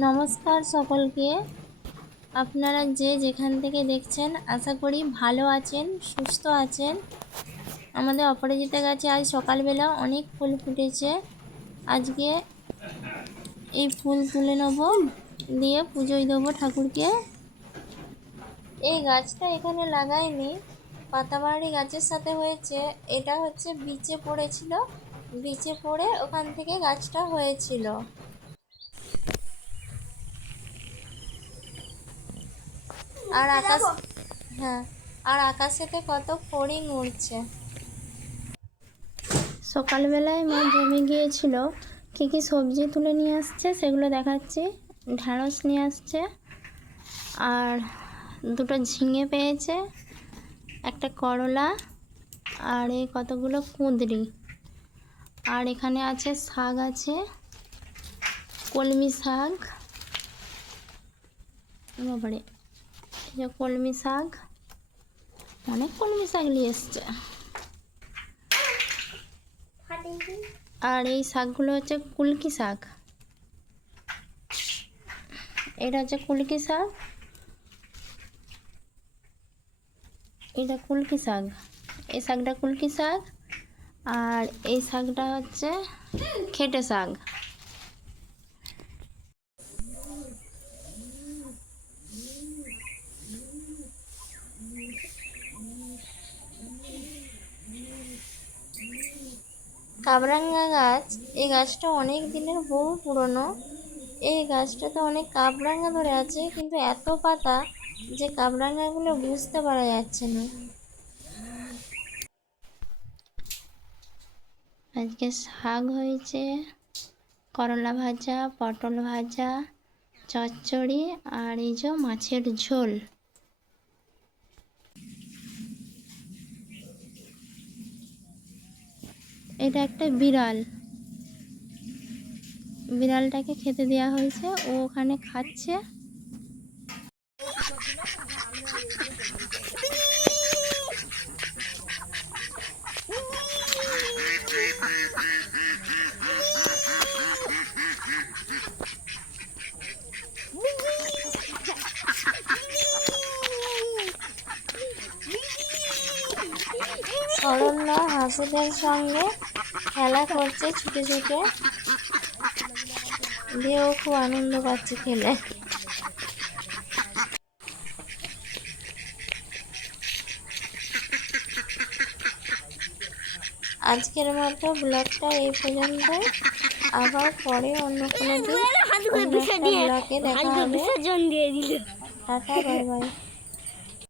নমস্কার সকলকে। আপনারা যে যেখান থেকে দেখছেন আশা করি ভালো আছেন, সুস্থ আছেন। আমাদের অপরাজিতা গাছে আজ সকালবেলা অনেক ফুল ফুটেছে। আজকে এই ফুল তুলে নেব, দিয়ে পুজোয় দেবো ঠাকুরকে। এই গাছটা এখানে লাগাইনি, পাতাবাহারি গাছের সাথে হয়েছে। এটা হচ্ছে বিচে পড়েছিল, বিচে পড়ে ওখান থেকে গাছটা হয়েছিল। আর আকাশ, হ্যাঁ, আর আকাশেতে কত ফড়িং উড়ছে। সকালবেলায় মা জমি গিয়েছিল, কী কী সবজি তুলে নিয়ে আসছে সেগুলো দেখাচ্ছি। ঢ্যাঁড়স নিয়ে আসছে, আর দুটো ঝিঙে পেয়েছে, একটা করলা, আর এই কতগুলো কুঁদরি। আর এখানে আছে শাক, আছে কলমি শাক, বাবারে এই যে কলমি শাক, অনেক কলমি শাক নিয়ে এসছে। আর এই শাকগুলো হচ্ছে কুলকি শাক, এটা হচ্ছে কুলকি শাক, এটা কুলকি শাক, এই শাকটা কুলকি শাক, আর এই শাকটা হচ্ছে খেটে শাক। কাবরাঙ্গা গাছ, এই গাছটা অনেক দিনের, বহু পুরনো। এই গাছটাতে অনেক কাবরাঙ্গা ধরে আছে, কিন্তু এত পাতা যে কাবরাঙ্গাগুলো বুঝতে পারা যাচ্ছে না। আজকে শাক হয়েছে, করলা ভাজা, পটল ভাজা, চচ্চড়ি, আর এই যে মাছের ঝোল। এটা একটা বিড়াল, বিড়ালটাকে খেতে দেওয়া হয়েছে, ও ওখানে খাচ্ছে। শরণ্য হাঁসেদের সঙ্গে খেলা করছে ছুটে ছুটে, দিয়ে ও খুব আনন্দ পাচ্ছে খেলে। আজকের মতো ব্লগটা এই পর্যন্ত, আবার পরে অন্য কোনো দিন অন্য একটা ব্লগে দেখা হবে। Tata, bye bye.